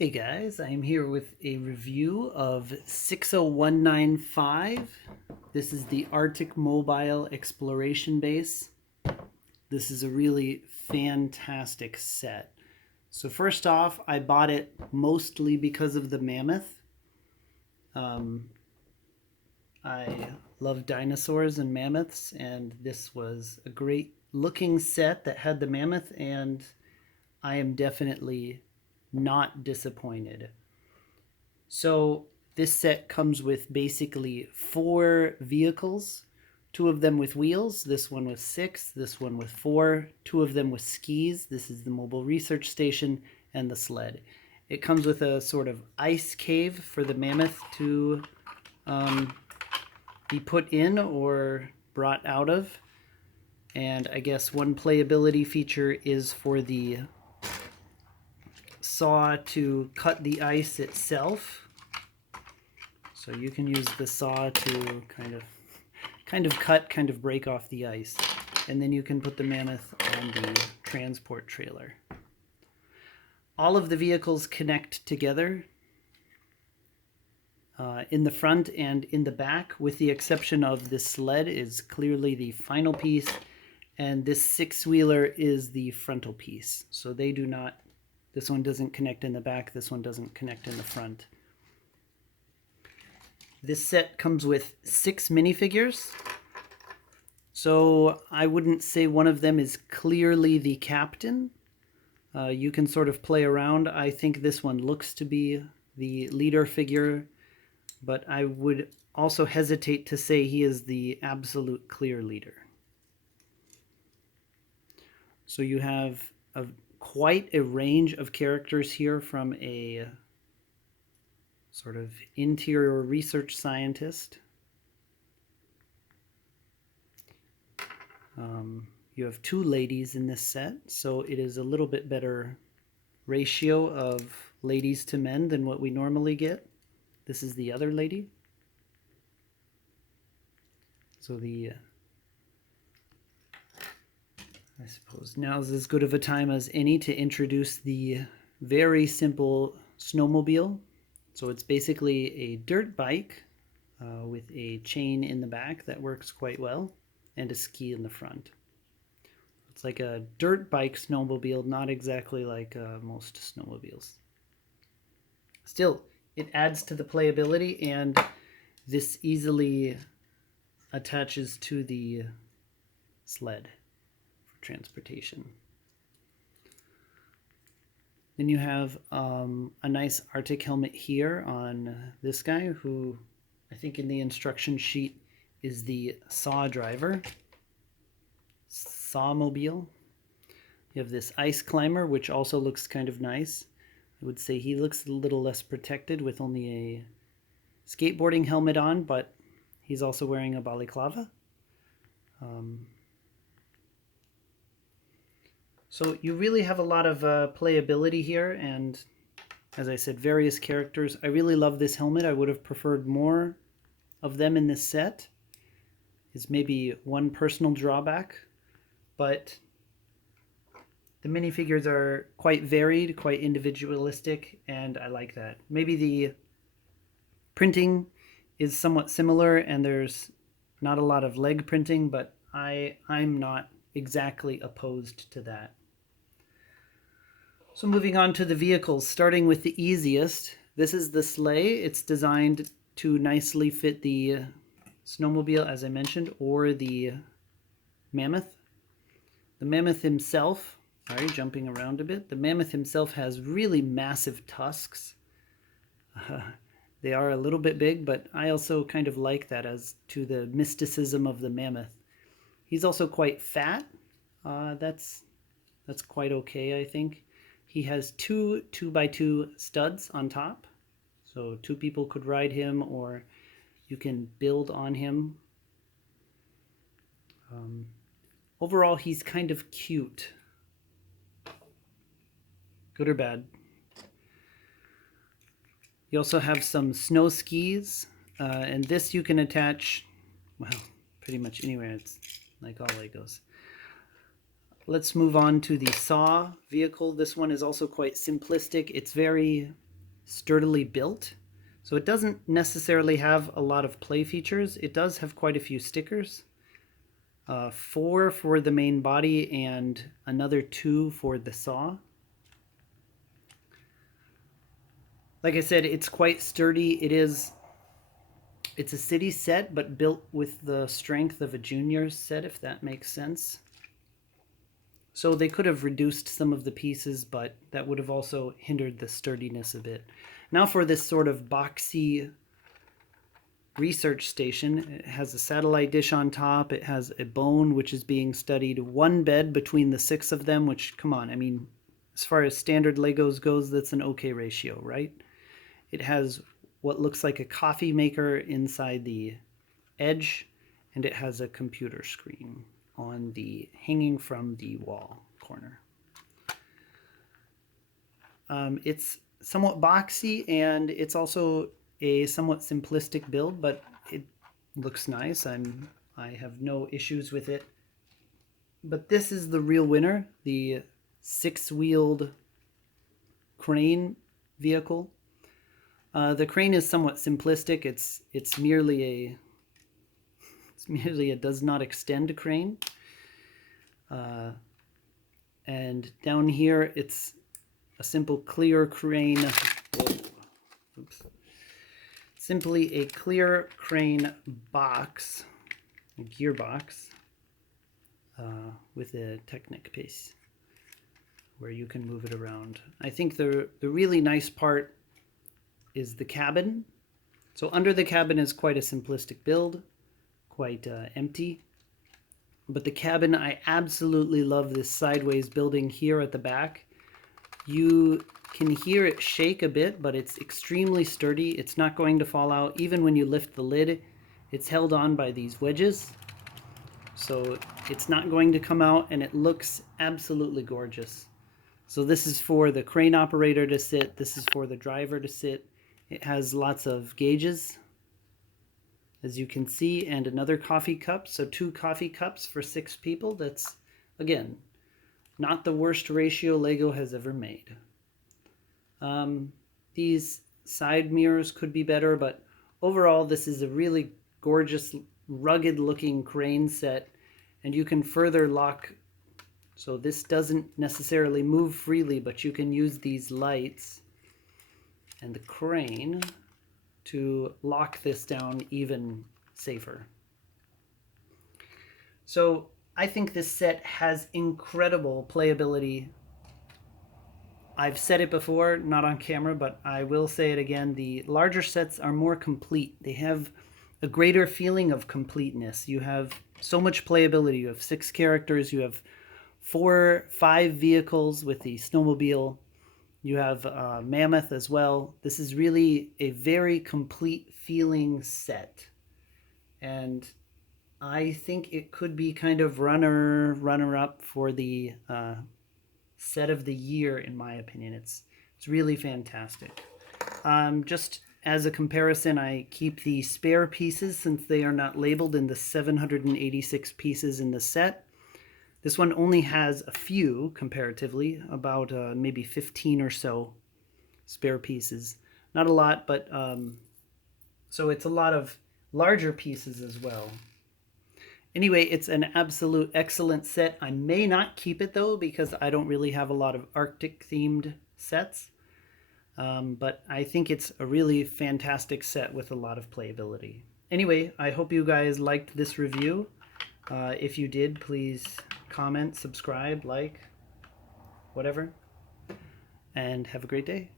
Hey guys, I am here with a review of 60195. This is the Arctic Mobile Exploration Base. This is a really fantastic set. So first off, I bought it mostly because of the mammoth. I love dinosaurs and mammoths, and this was a great looking set that had the mammoth, and I am definitely not disappointed. So this set comes with basically 4 vehicles, 2 of them with wheels, this one with 6, this one with 4, 2 of them with skis, this is the mobile research station, and the sled. It comes with a sort of ice cave for the mammoth to be put in or brought out of. And I guess one playability feature is for the saw to cut the ice itself. So you can use the saw to kind of break off the ice. And then you can put the mammoth on the transport trailer. All of the vehicles connect together in the front and in the back, with the exception of this sled is clearly the final piece, and this 6-wheeler is the frontal piece. So they do not, this one doesn't connect in the back, this one doesn't connect in the front. This set comes with 6 minifigures. So I wouldn't say one of them is clearly the captain. You can sort of play around. I think this one looks to be the leader figure, but I would also hesitate to say he is the absolute clear leader. So you have quite a range of characters here, from a sort of interior research scientist. You have 2 ladies in this set, so it is a little bit better ratio of ladies to men than what we normally get. This is the other lady. So I suppose now's as good of a time as any to introduce the very simple snowmobile. So it's basically a dirt bike with a chain in the back that works quite well, and a ski in the front. It's like a dirt bike snowmobile, not exactly like most snowmobiles. Still, it adds to the playability, and this easily attaches to the sled for transportation. Then you have a nice Arctic helmet here on this guy, who I think in the instruction sheet is the saw driver. Sawmobile. You have this ice climber, which also looks kind of nice. I would say he looks a little less protected with only a skateboarding helmet on, but he's also wearing a balaclava. So you really have a lot of playability here, and as I said, various characters. I really love this helmet. I would have preferred more of them in this set. Is maybe one personal drawback, but the minifigures are quite varied, quite individualistic, and I like that. Maybe the printing is somewhat similar, and there's not a lot of leg printing, but I'm not exactly opposed to that. So moving on to the vehicles, starting with the easiest. This is the sleigh. It's designed to nicely fit the snowmobile, as I mentioned, or the mammoth. The mammoth himself, sorry, jumping around a bit. The mammoth himself has really massive tusks. They are a little bit big, but I also kind of like that as to the mysticism of the mammoth. He's also quite fat. That's quite okay, I think. He has 2 2x2 studs on top, so 2 people could ride him, or you can build on him. Overall, he's kind of cute. Good or bad. You also have some snow skis, and this you can attach, well, pretty much anywhere. It's like all Legos. Let's move on to the saw vehicle. This one is also quite simplistic. It's very sturdily built. So it doesn't necessarily have a lot of play features. It does have quite a few stickers. 4 for the main body and another 2 for the saw. Like I said, it's quite sturdy. It's a city set, but built with the strength of a junior set, if that makes sense. So they could have reduced some of the pieces, but that would have also hindered the sturdiness a bit. Now for this sort of boxy research station. It has a satellite dish on top. It has a bone which is being studied. One bed between the 6 of them, which, come on, I mean, as far as standard Legos goes, that's an okay ratio, right? It has what looks like a coffee maker inside the edge, and it has a computer screen on the hanging from the wall corner. It's somewhat boxy, and it's also a somewhat simplistic build, but it looks nice. I have no issues with it. But this is the real winner, the 6-wheeled crane vehicle. The crane is somewhat simplistic. It's merely a does not extend crane. And down here it's a simple clear crane. Whoa. Oops. Simply a clear crane box, a gearbox, with a Technic piece where you can move it around. I think the really nice part is the cabin. So under the cabin is quite a simplistic build, quite empty. But the cabin, I absolutely love this sideways building here at the back. You can hear it shake a bit, but it's extremely sturdy. It's not going to fall out. Even when you lift the lid, it's held on by these wedges. So it's not going to come out, and it looks absolutely gorgeous. So this is for the crane operator to sit. This is for the driver to sit. It has lots of gauges, as you can see, and another coffee cup. So 2 coffee cups for 6 people. That's, again, not the worst ratio Lego has ever made. These side mirrors could be better, but overall this is a really gorgeous, rugged looking crane set, and you can further lock. So this doesn't necessarily move freely, but you can use these lights and the crane to lock this down even safer. So I think this set has incredible playability. I've said it before, not on camera, but I will say it again. The larger sets are more complete. They have a greater feeling of completeness. You have so much playability. You have 6 characters. You have 5 vehicles with the snowmobile. You have Mammoth as well. This is really a very complete feeling set. And I think it could be kind of runner-up for the set of the year, in my opinion. It's really fantastic. Just as a comparison, I keep the spare pieces since they are not labeled in the 786 pieces in the set. This one only has a few, comparatively, about maybe 15 or so spare pieces. Not a lot, but so it's a lot of larger pieces as well. Anyway, it's an absolute excellent set. I may not keep it though, because I don't really have a lot of Arctic themed sets. But I think it's a really fantastic set with a lot of playability. Anyway, I hope you guys liked this review. If you did, please comment, subscribe, like, whatever. And have a great day.